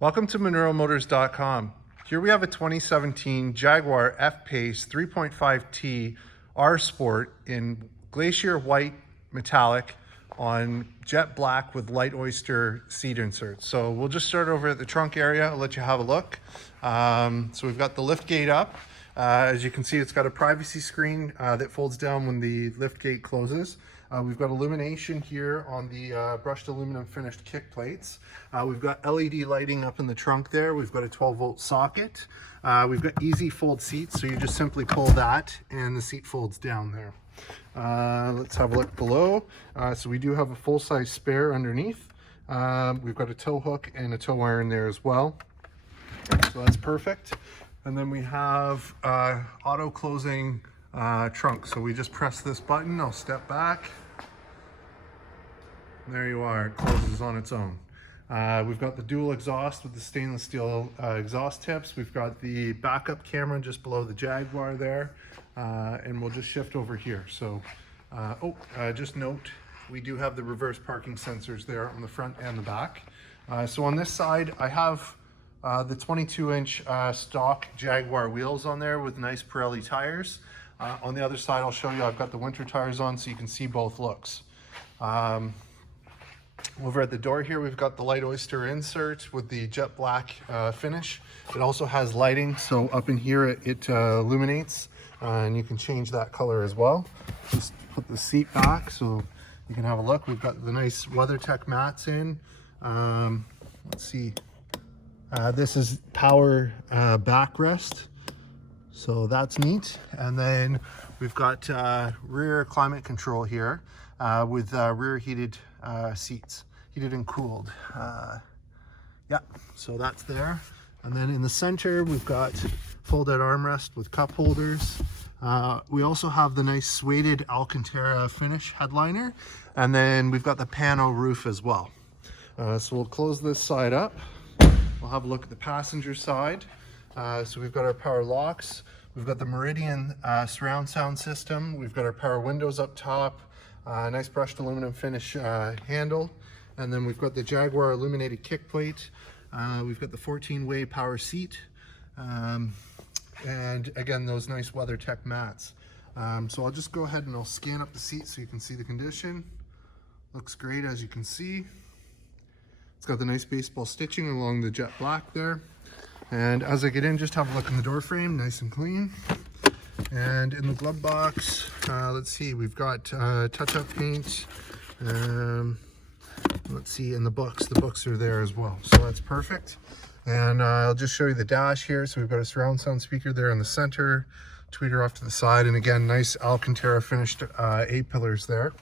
Welcome to MonroeMotors.com. Here we have a 2017 Jaguar F-Pace 3.5T R-Sport in Glacier White Metallic on jet black with Light Oyster seat inserts. So we'll just start over at the trunk area. I'll let you have a look. So we've got the lift gate up. As you can see, it's got a privacy screen that folds down when the lift gate closes. We've got illumination here on the brushed aluminum finished kick plates. We've got LED lighting up in the trunk there. We've got a 12-volt socket. We've got easy fold seats, so you just simply pull that and the seat folds down there. Let's have a look below. So we do have a full-size spare underneath. We've got a tow hook and a tow iron there as well. So that's perfect. And then we have auto closing trunk. So we just press this button. I'll step back. There you are. It closes on its own. We've got the dual exhaust with the stainless steel exhaust tips. We've got the backup camera just below the Jaguar there. And we'll just shift over here. So, just note, we do have the reverse parking sensors there on the front and the back. So on this side, I have the 22-inch stock Jaguar wheels on there with nice Pirelli tires. On the other side, I'll show you, I've got the winter tires on so you can see both looks. Over at the door here, we've got the Light Oyster insert with the jet black finish. It also has lighting, so up in here it illuminates, and you can change that color as well. Just put the seat back so you can have a look. We've got the nice WeatherTech mats in. Let's see. This is power backrest, so that's neat. And then we've got rear climate control here with rear heated seats, heated and cooled. Yeah, so that's there. And then in the center, we've got fold-out armrest with cup holders. We also have the nice suede Alcantara finish headliner. And then we've got the pano roof as well. So we'll close this side up. We'll have a look at the passenger side. So we've got our power locks. We've got the Meridian surround sound system. We've got our power windows up top. Nice brushed aluminum finish handle. And then we've got the Jaguar illuminated kick plate. We've got the 14-way power seat. And again, those nice WeatherTech mats. So I'll just go ahead and I'll scan up the seat so you can see the condition. Looks great, as you can see. It's got the nice baseball stitching along the jet black there. And as I get in, just have a look in the door frame, nice and clean. And in the glove box, let's see, we've got touch-up paint. Let's see, in the books are there as well. So that's perfect. And I'll just show you the dash here. So we've got a surround sound speaker there in the center, tweeter off to the side, and again, nice Alcantara finished A-pillars there.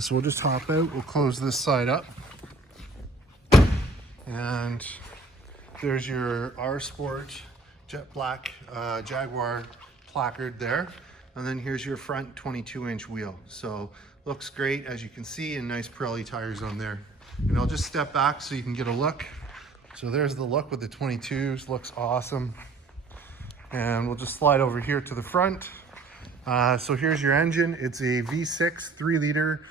So we'll just hop out, we'll close this side up. And there's your R-Sport jet black Jaguar placard there. And then here's your front 22-inch wheel. So looks great, as you can see, and nice Pirelli tires on there. And I'll just step back so you can get a look. So there's the look with the 22s, looks awesome. And we'll just slide over here to the front. So here's your engine. It's a V6 3-liter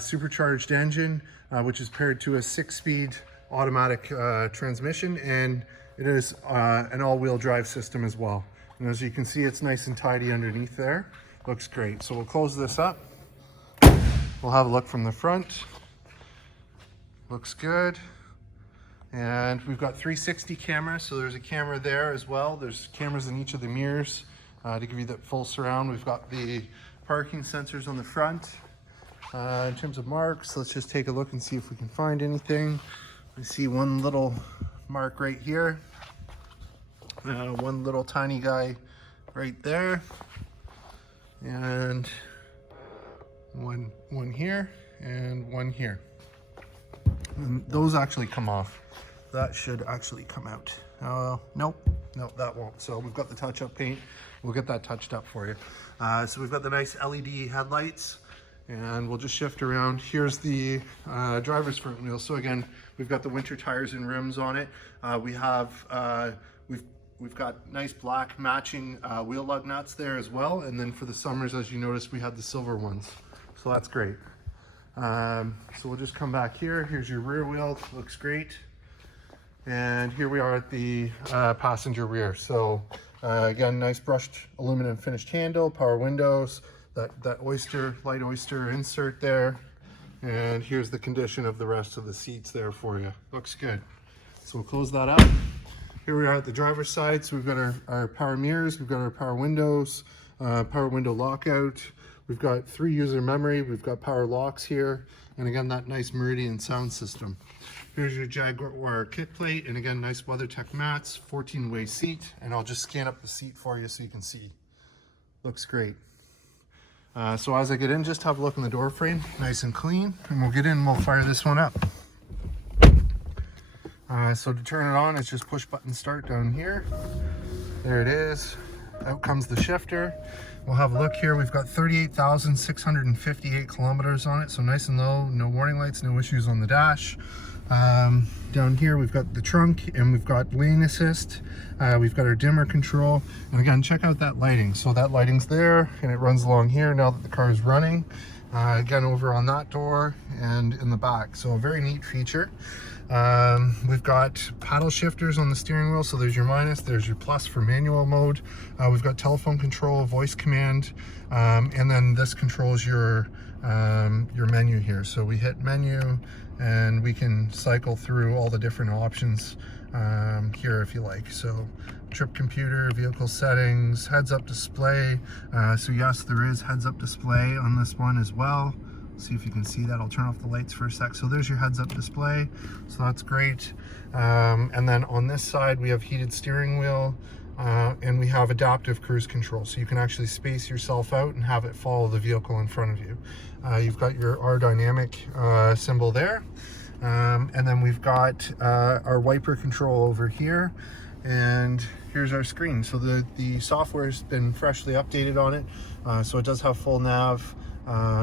supercharged engine, which is paired to a 6-speed automatic transmission, and it is an all-wheel drive system as well. And as you can see, it's nice and tidy underneath there. Looks great. So we'll close this up. We'll have a look from the front. Looks good. And we've got 360 cameras, so there's a camera there as well. There's cameras in each of the mirrors to give you that full surround. We've got the parking sensors on the front. In terms of marks, let's just take a look and see if we can find anything. I see one little mark right here, one little tiny guy right there, and one here, and one here. And those actually come off. That should actually come out. Nope, that won't. So we've got the touch-up paint. We'll get that touched up for you. So we've got the nice LED headlights. And we'll just shift around. Here's the driver's front wheel. So again, we've got the winter tires and rims on it. We've got nice black matching wheel lug nuts there as well. And then for the summers, as you noticed, we had the silver ones. So that's great. So we'll just come back here. Here's your rear wheel. Looks great. And here we are at the passenger rear. So again, nice brushed aluminum finished handle, power windows, that Light Oyster insert there. And here's the condition of the rest of the seats there for you. Looks good. So we'll close that up. Here we are at the driver's side. So we've got our power mirrors, we've got our power windows, power window lockout. We've got 3 user memory, we've got power locks here, and again, that nice Meridian sound system. Here's your Jaguar kit plate, and again, nice WeatherTech mats, 14-way seat, and I'll just scan up the seat for you so you can see. Looks great. So as I get in, just have a look in the door frame, nice and clean, and we'll get in and we'll fire this one up. So to turn it on, it's just push button start down here. There it is. Out comes the shifter. We'll have a look here. We've got 38,658 kilometers on it, so nice and low, no warning lights, no issues on the dash. Down here we've got the trunk, and we've got lane assist. We've got our dimmer control, and again, check out that lighting. So that lighting's there, and it runs along here now that the car is running. Again, over on that door and in the back, so a very neat feature. We've got paddle shifters on the steering wheel, so there's your minus, there's your plus for manual mode. We've got telephone control, voice command, and then this controls your menu here. So we hit menu and we can cycle through all the different options here if you like. So trip computer, vehicle settings, heads up display. So yes, there is heads up display on this one as well. See if you can see that. I'll turn off the lights for a sec. So there's your heads up display, so that's great. And then on this side we have heated steering wheel, and we have adaptive cruise control, so you can actually space yourself out and have it follow the vehicle in front of you. You've got your R dynamic symbol there, and then we've got our wiper control over here, and here's our screen. So the software has been freshly updated on it, so it does have full nav.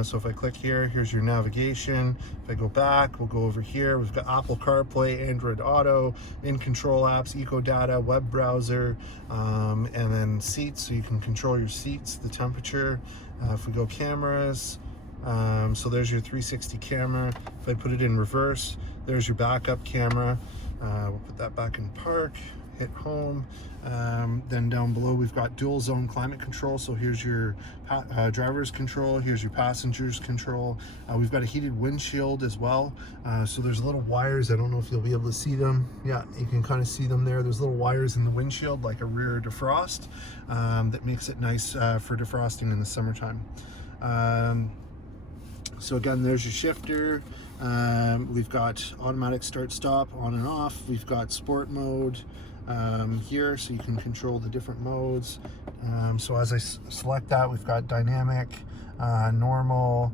So if I click here, here's your navigation. If I go back, we'll go over here. We've got Apple CarPlay, Android Auto, InControl apps, Eco Data, web browser, and then seats, so you can control your seats, the temperature. If we go cameras, so there's your 360 camera. If I put it in reverse, there's your backup camera. We'll put that back in park, hit home. Then down below we've got dual zone climate control, so here's your driver's control, here's your passenger's control. We've got a heated windshield as well, so there's little wires. I don't know if you'll be able to see them. Yeah, you can kind of see them there. There's little wires in the windshield like a rear defrost, that makes it nice for defrosting in the summertime. So again, there's your shifter. We've got automatic start stop on and off. We've got sport mode here, so you can control the different modes. So as I select that, we've got dynamic, normal,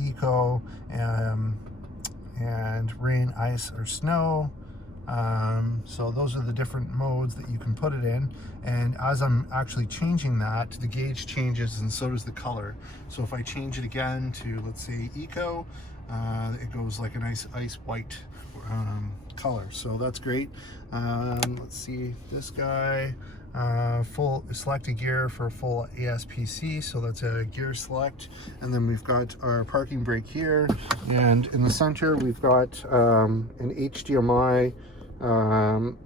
eco, and rain, ice, or snow. So those are the different modes that you can put it in, and as I'm actually changing that, the gauge changes and so does the color. So if I change it again to, let's say, eco, it goes like a nice ice white color, so that's great. Let's see, this guy, full select a gear for full ASPC, so that's a gear select. And then we've got our parking brake here, and in the center we've got an HDMI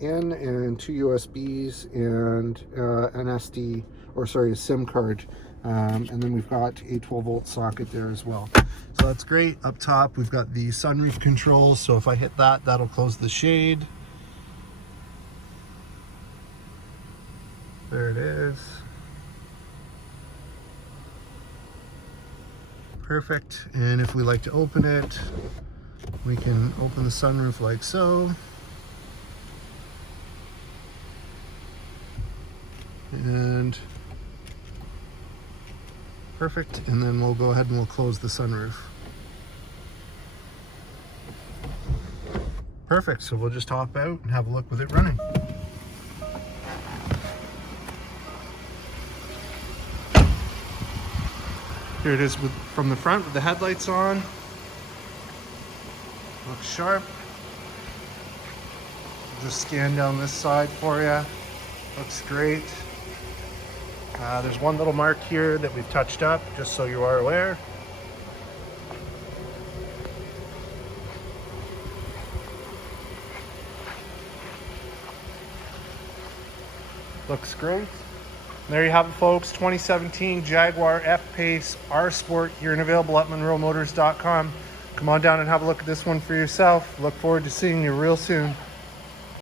in, and 2 USBs, and an SD, or sorry, a SIM card. And then we've got a 12-volt socket there as well. So that's great. Up top we've got the sunroof controls, so if I hit that, that'll close the shade. There it is. Perfect. And if we like to open it, we can open the sunroof like so. And perfect. And then we'll go ahead and we'll close the sunroof. Perfect. So we'll just hop out and have a look with it running. Here it is from the front with the headlights on. Looks sharp. Just scan down this side for you. Looks great. There's one little mark here that we've touched up, just so you are aware. Looks great. There you have it, folks. 2017 Jaguar F-Pace R-Sport here and available at monroemotors.com. Come on down and have a look at this one for yourself. Look forward to seeing you real soon.